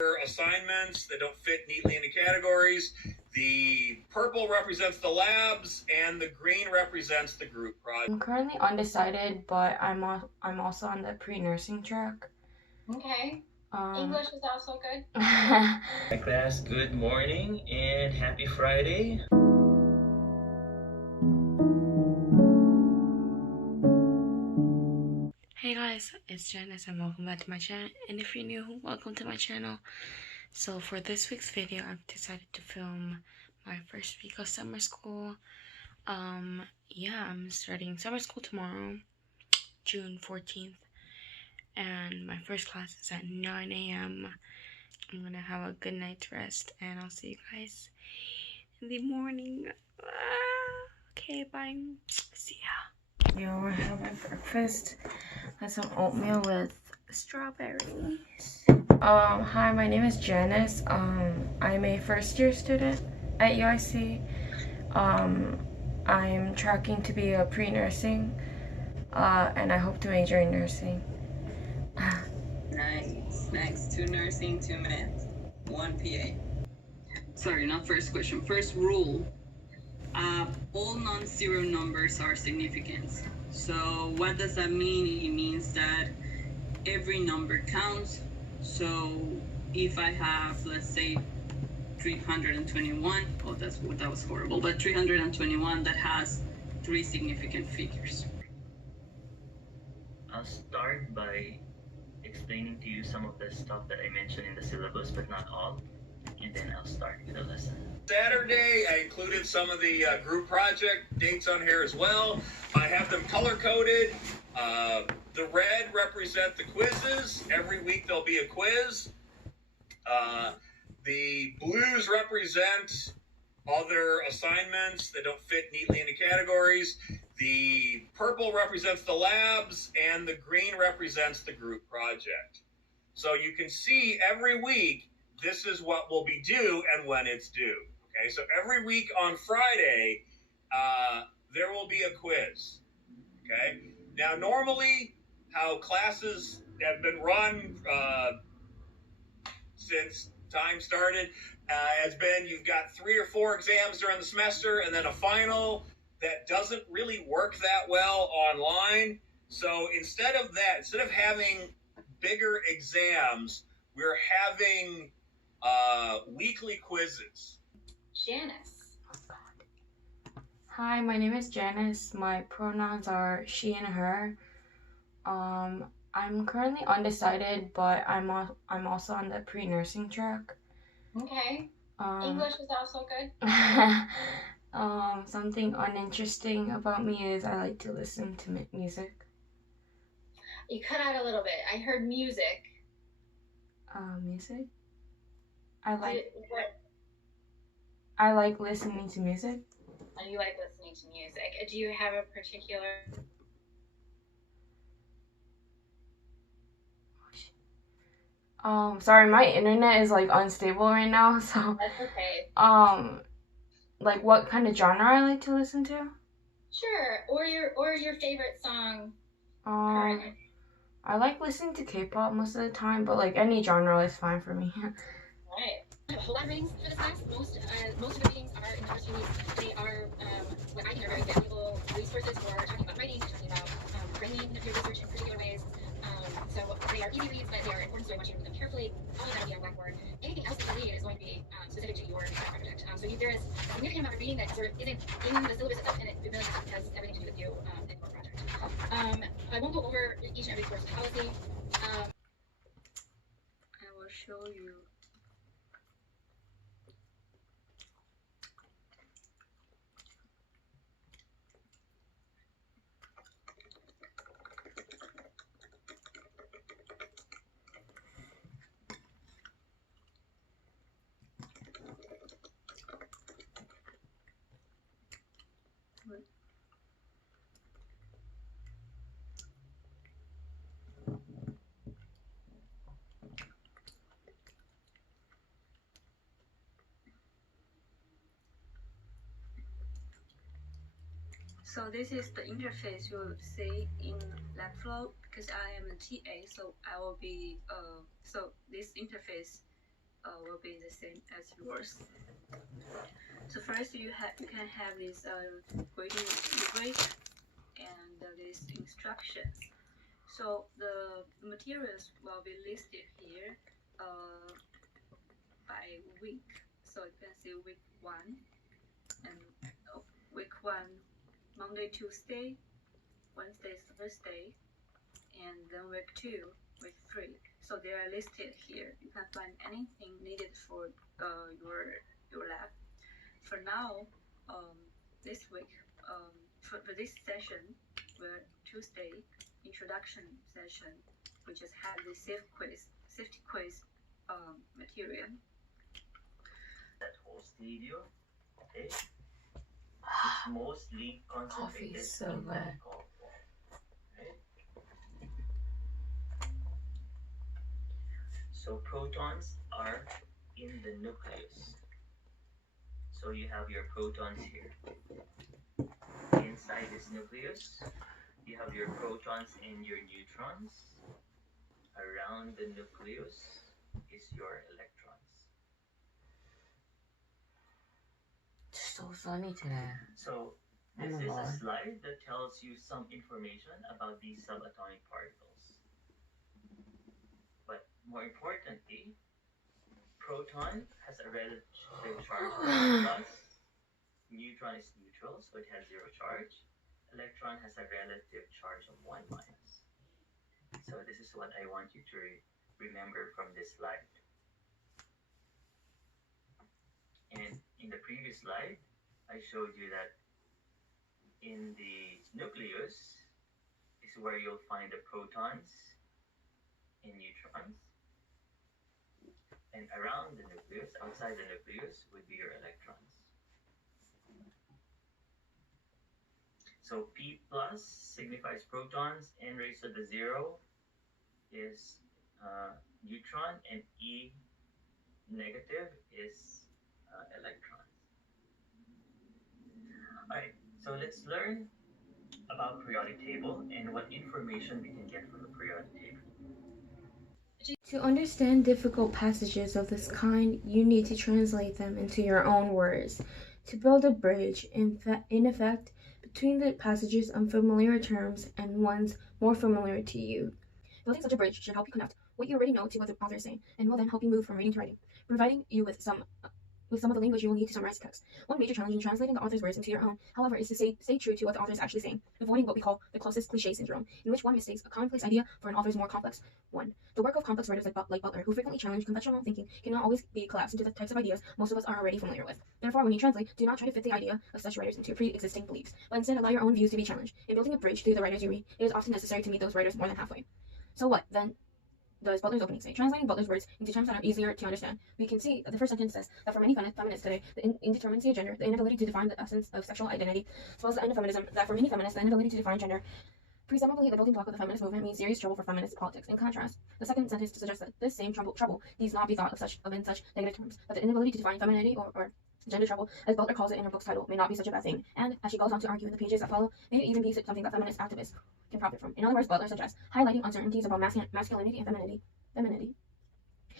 Assignments that don't fit neatly into categories. The purple represents the labs and the green represents the group project. I'm currently undecided, but I'm also on the pre-nursing track. Okay. English is also good. Hi class, good morning and happy Friday. Hey guys, it's Janice and welcome back to my channel. And if you're new, welcome to my channel. So for this week's video, I've decided to film my first week of summer school. Yeah, I'm starting summer school tomorrow, June 14th. And my first class is at 9 a.m. I'm gonna have a good night's rest and I'll see you guys in the morning. Okay, bye. See ya. Yo, I have my breakfast. Got some oatmeal with strawberries. Hi, my name is Janice. I'm a first year student at u.s.a. I'm tracking to be a pre-nursing, and I hope to major in nursing. Nice. 2 nursing, 2 math, 1 PA. Sorry, not first question. First rule. All non-zero numbers are significant. So what does that mean? It means that every number counts. So if I have, let's say, 321, oh, that was horrible, but 321, that has 3 significant figures. I'll start by explaining to you some of the stuff that I mentioned in the syllabus, but not all, and then I'll start with the lesson. Saturday, I included some of the group project dates on here as well. I have them color-coded. The red represent the quizzes. Every week there'll be a quiz. The blues represent other assignments that don't fit neatly into categories. The purple represents the labs, and the green represents the group project. So you can see every week, this is what will be due and when it's due. Okay, so every week on Friday, there will be a quiz. Okay, now normally how classes have been run since time started has been you've got 3 or 4 exams during the semester and then a final that doesn't really work that well online. So instead of that, instead of having bigger exams, we're having weekly quizzes. Janice. Hi, my name is Janice. My pronouns are she and her. I'm currently undecided, but I'm also on the pre-nursing track. Okay. English is also good. Something uninteresting about me is I like to listen to music. You cut out a little bit. I heard music. Music? I like listening to music. Oh, you like listening to music. Do you have a particular... Sorry, my internet is like unstable right now, so... That's okay. Like what kind of genre I like to listen to? Sure, or your favorite song currently. I like listening to K-pop most of the time, but like any genre is fine for me. Right. I have a whole lot of readings for this class. Most of the readings are in the first few weeks. They are what I think are very valuable resources for talking about writing, talking about framing your research in particular ways. So they are easy reads, but they are important, so I want you to read them carefully. All of that will be on Blackboard. Anything else that you read is going to be specific to your project. So there is a significant amount of reading that sort of isn't in the syllabus itself, and it really has everything to do with you and your project. I won't go over each and every course policy. I will show you. So this is the interface you will see in LabFlow because I am a TA, so I will be so this interface will be the same as yours. So first you can have this grading rubric and this instructions. So the materials will be listed here by week. So you can see week 1 and week 1 Monday, Tuesday, Wednesday, Thursday, and then week 2, week 3. So they are listed here. You can find anything needed for your lab. For now, this week, for this session, where Tuesday introduction session, we just have the safety quiz material. That whole studio, okay, it's mostly concentrated Coffee's so in good. the golf ball, right? So protons are in the nucleus. So you have your protons here. Inside this nucleus, you have your protons and your neutrons. Around the nucleus is your electrons. So sunny today. So this is a slide that tells you some information about these subatomic particles. But more importantly, proton has a relative charge of 1 plus. Neutron is neutral, so it has 0 charge. Electron has a relative charge of 1 minus. So this is what I want you to remember from this slide. And in the previous slide, I showed you that in the nucleus is where you'll find the protons and neutrons. And around the nucleus, outside the nucleus, would be your electrons. So P plus signifies protons, n raised to the 0 is neutron, and E negative is electrons. Alright, so let's learn about periodic table and what information we can get from the periodic table. To understand difficult passages of this kind, you need to translate them into your own words. To build a bridge, in effect, between the passage's unfamiliar terms and ones more familiar to you. Building such a bridge should help you connect what you already know to what the author is saying, and will then help you move from reading to writing, providing you with some of the language you will need to summarize the text. One major challenge in translating the author's words into your own, however, is to stay true to what the author is actually saying, avoiding what we call the closest cliché syndrome, in which one mistakes a complex idea for an author's more complex one. The work of complex writers like Butler, who frequently challenge conventional thinking, cannot always be collapsed into the types of ideas most of us are already familiar with. Therefore, when you translate, do not try to fit the idea of such writers into pre-existing beliefs, but instead allow your own views to be challenged. In building a bridge through the writers you read, it is often necessary to meet those writers more than halfway. So what, then, does Butler's opening say? Translating Butler's words into terms that are easier to understand, we can see that the first sentence says that for many feminists today, the indeterminacy of gender, the inability to define the essence of sexual identity, as well as the end of feminism, that for many feminists, the inability to define gender, presumably the building block of the feminist movement, means serious trouble for feminist politics. In contrast, the second sentence suggests that this same trouble needs not be thought of in such negative terms, that the inability to define femininity or gender trouble, as Butler calls it in her book's title, may not be such a bad thing, and, as she goes on to argue in the pages that follow, may even be something that feminist activists can profit from. In other words, Butler suggests highlighting uncertainties about masculinity and femininity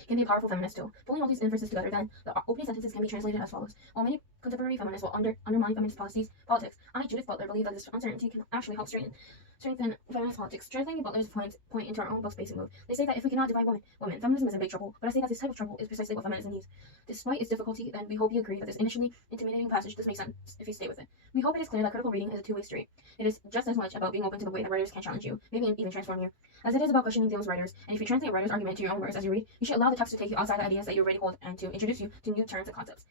can be a powerful feminist tool. Pulling all these inferences together, then, the opening sentences can be translated as follows. While many contemporary feminists will undermine feminist politics, I, Judith Butler, believe that this uncertainty can actually help strengthen feminist politics. Translating Butler's point into our own book's basic move. They say that if we cannot divide women, feminism is in big trouble, but I say that this type of trouble is precisely what feminism needs. Despite its difficulty, then, we hope you agree that this initially intimidating passage does make sense if you stay with it. We hope it is clear that critical reading is a two-way street. It is just as much about being open to the way that writers can challenge you, maybe even transform you, as it is about questioning those writers. And if you translate a writer's argument to your own words as you read, you should allow the text to take you outside the ideas that you already hold and to introduce you to new terms and concepts.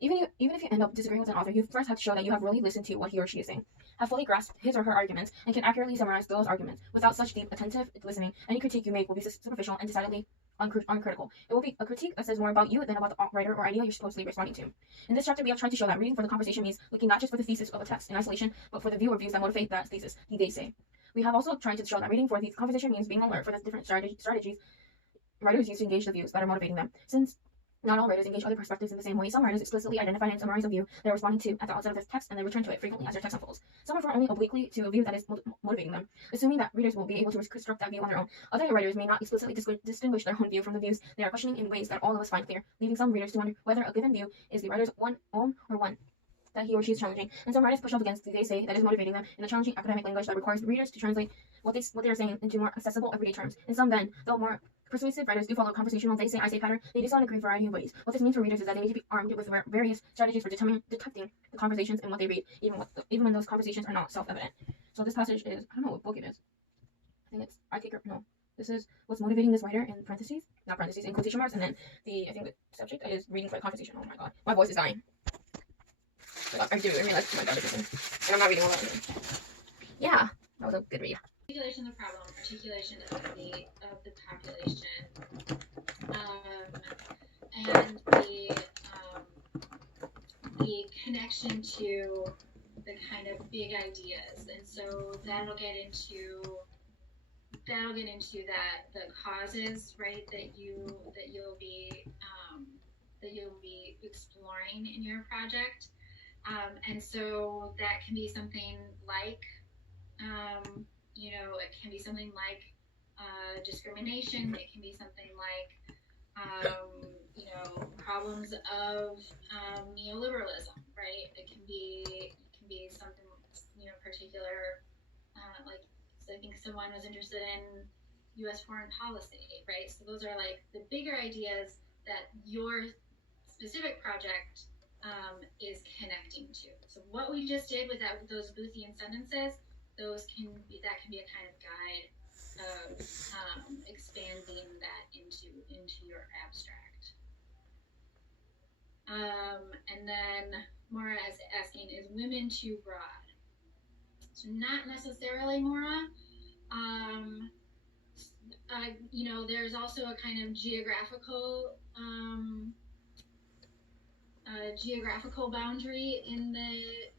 Even if you end up disagreeing with an author, you first have to show that you have really listened to what he or she is saying, have fully grasped his or her arguments, and can accurately summarize those arguments. Without such deep, attentive listening, any critique you make will be superficial and decidedly uncritical. It will be a critique that says more about you than about the writer or idea you're supposedly responding to. In this chapter, we have tried to show that reading for the conversation means looking not just for the thesis of a text in isolation, but for the view or views that motivate that thesis, they say. We have also tried to show that reading for the conversation means being alert for the different strategies writers use to engage the views that are motivating them. Since Not all writers engage other perspectives in the same way. Some writers explicitly identify and summarize a view they are responding to at the outset of the text, and they return to it frequently as their text unfolds. Some refer only obliquely to a view that is motivating them, assuming that readers will be able to construct that view on their own. Other writers may not explicitly distinguish their own view from the views they are questioning in ways that all of us find clear, leaving some readers to wonder whether a given view is the writer's own or one that he or she is challenging. And some writers push up against the they say that is motivating them in a challenging academic language that requires readers to translate what they are saying into more accessible everyday terms. And some then, though more persuasive writers do follow a conversational they say I say pattern, they do so in a great variety of ways. What this means for readers is that they need to be armed with various strategies for detecting the conversations and what they read, even when those conversations are not self-evident. So this passage is, I don't know what book it is. I think it's no. This is what's motivating this writer in parentheses, not parentheses, in quotation marks, and then I think the subject is reading for the conversation. Oh my god, my voice is dying. I realized my god, and I'm not reading all that. Yeah, that was a good read. Articulation of the problem, articulation of the population, and the connection to the kind of big ideas, and so that'll get into the causes, right, that you'll be exploring in your project, and so that can be something like it can be something like discrimination. It can be something like problems of neoliberalism, right? It can be something particular, like, so I think someone was interested in U.S. foreign policy, right? So those are like the bigger ideas that your specific project is connecting to. So what we just did with those Boothian sentences, that can be a kind of guide of expanding that into your abstract. And then Maura is asking, is women too broad? So not necessarily, Maura. There's also a kind of geographical boundary in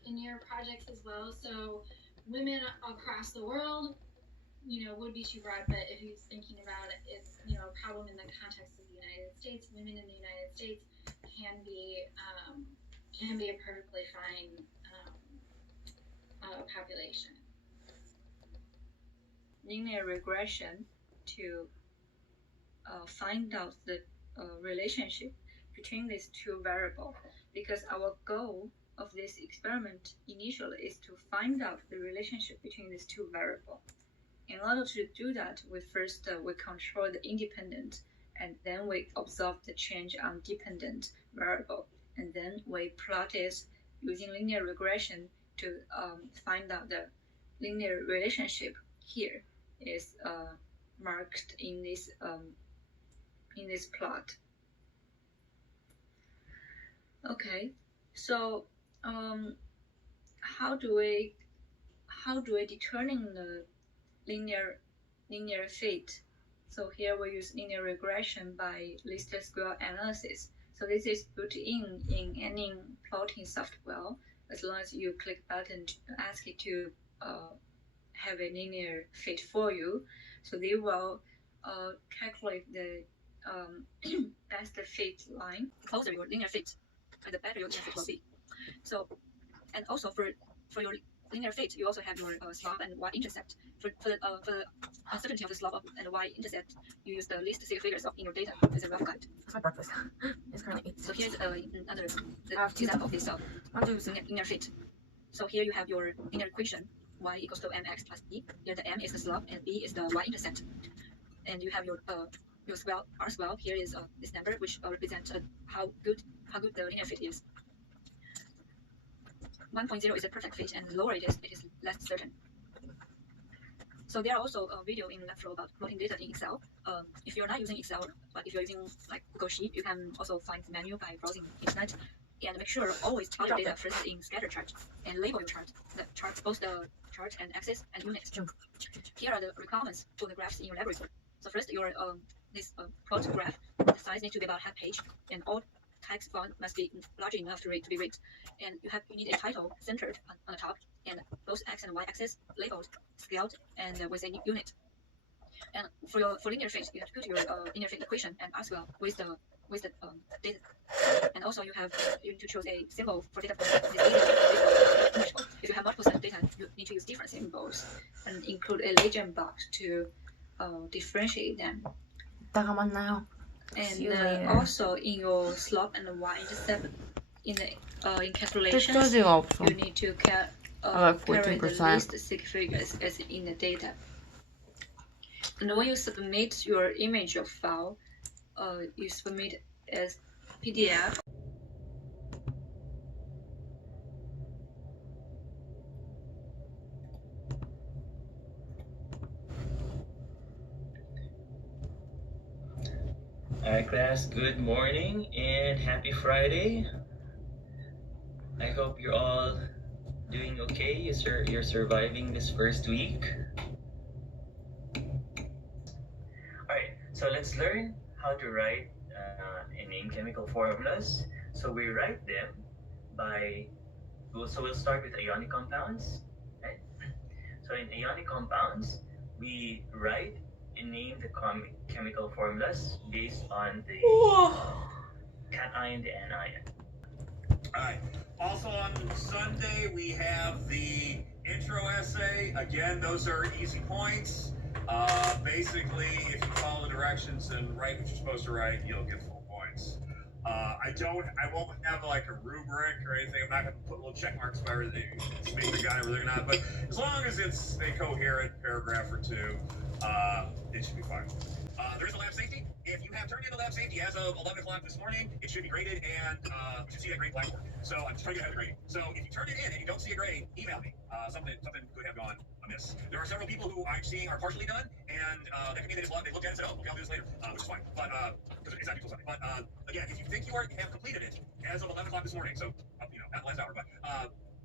your projects as well. So women across the world, would be too broad, but if you're thinking about it, it's a problem in the context of the United States. Women in the United States can be a perfectly fine population. Linear regression to find out the relationship between these two variables, because our goal of this experiment initially is to find out the relationship between these two variables. In order to do that, we first we control the independent, and then we observe the change on dependent variable, and then we plot it using linear regression to find out the linear relationship. Here is marked in this plot. Okay, so how do we determine the linear fit? So here we use linear regression by least square analysis. So this is built in any plotting software. As long as you click button to ask it to have a linear fit for you, so they will calculate the best fit line. The closer your linear fit, the better your linear fit will be. So, and also for your linear fit, you also have your slope and y-intercept. For the uncertainty of the slope and y-intercept, you use the least 6 figures in your data as a rough guide. That's my breakfast. It's currently 8. So here's another example of this linear fit. So here you have your linear equation, y equals to mx plus b. Here the m is the slope and b is the y-intercept. And you have your square, r square. Here is this number, which represents how good the linear fit is. 1.0 is a perfect fit, and the lower it is less certain. So there are also a video in lecture about plotting data in Excel. If you're not using Excel, but if you're using like Google Sheet, you can also find the menu by browsing internet. And make sure always plot your data first in scatter chart and label your chart. The chart, both the chart and axis and unit. Here are the requirements for the graphs in your laboratory. So first, your this plot graph, the size needs to be about half page, and all text font must be large enough to be read. And you need a title centered on the top, and both x and y axis labeled, scaled, and with a unit. And for linear fit, you have to put your linear fit equation and r square with with the data. And also you need to choose a symbol for data point. If you have multiple sets of data, you need to use different symbols and include a legend box to differentiate them. 이따가 만나요. And also in your slope and y-intercept in the encapsulation, 뜻조지가 없어. you need to carry the least 6 figures as in the data. And when you submit your image or file, you submit as PDF. Alright class, good morning and happy Friday. I hope you're all doing okay. You're surviving this first week. Alright, so let's learn how to write and name chemical formulas. So we write them by, we'll start with ionic compounds. Right? So in ionic compounds, we write and name the chemical formulas based on the cation, the anion. Alright, also on Sunday we have the intro essay. Again, those are easy points. Basically, if you follow the directions and write what you're supposed to write, you'll get full points. I won't have like a rubric or anything. I'm not going to put little check marks by everything, make the guy everything or not. But as long as it's a coherent paragraph or two, it should be fine. There is a lab safety. If you have turned in a lab safety as of 11 o'clock this morning, it should be graded, and you should see that grade blackboard. So I'm just trying to get ahead of the grading. So if you turn it in and you don't see a grade, email me. Something could have gone amiss. There are several people who I'm seeing are partially done, and that can mean they looked at it and said, oh, okay, I'll do this later, which is fine. But because it's not due till Sunday. But again, if you think you have completed it as of 11 o'clock this morning, so not the last hour, but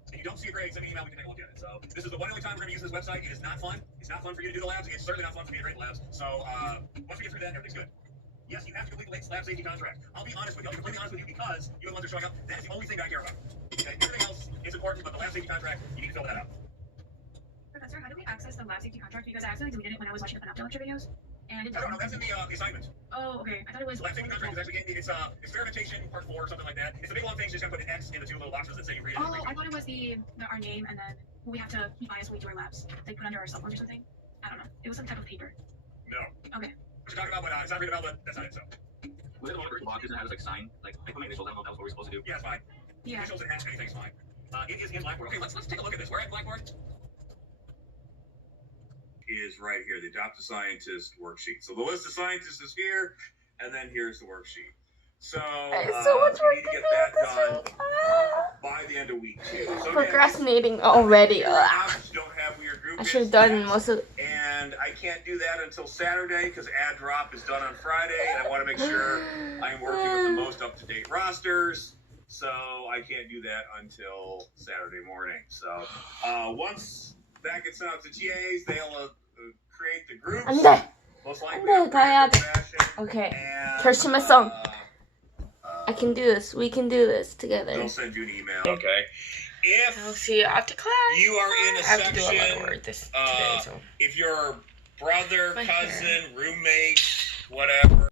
and you don't see a grade, send me an email, we can take a look at it. So this is the one and only time we're going to use this website. It is not fun. It's not fun for you to do the labs. It's certainly not fun for me to grade the labs. So once we get through that, everything's good. Yes, you have to complete the lab safety contract. I'll be honest with you. I'll be completely honest with you because you have ones that are showing up. That is the only thing that I care about. Okay? Everything else is important, but the lab safety contract, you need to fill that out. Professor, how do we access the lab safety contract? Because I accidentally deleted it when I was watching the Panopto lecture videos. And I don't know. That's in the assignment. Oh, okay. I thought it was. The lab safety contract is actually it's experimentation part 4 or something like that. It's a big long thing. So you just gotta put an X in the 2 little boxes that say you read it. Oh, I thought it was our name and then we have to keep bias when we do our labs. They put under our cell phones or something. I don't know. It was some type of paper. No. Okay. What you're talking about, but it's not read about, but that's not it. So. We have a lot of boxes that has like sign, like I put my initials. I don't know if that was what we're supposed to do. Yeah, it's fine. Yeah. Initials and anything's fine. It is in Blackboard. Okay, let's take a look at this. We're at Blackboard. Is right here, the Adopt a Scientist worksheet. So the list of scientists is here, and then here's the worksheet. So so much you work need to get that done by the end of week 2. So Procrastinating already. Don't have your group I should have done yet, most of. and I can't do that until Saturday because add drop is done on Friday, and I want to make sure I'm working with the most up-to-date rosters. So I can't do that until Saturday morning. So once that gets out to TAs, they'll create the groups. Most likely Okay. and, 결심했어. I can do this. We can do this together. They'll send you an email. Okay. I'll see you after class. You are in a I have to do a lot of section, work today, so. if your brother, My cousin, hair. roommate, whatever.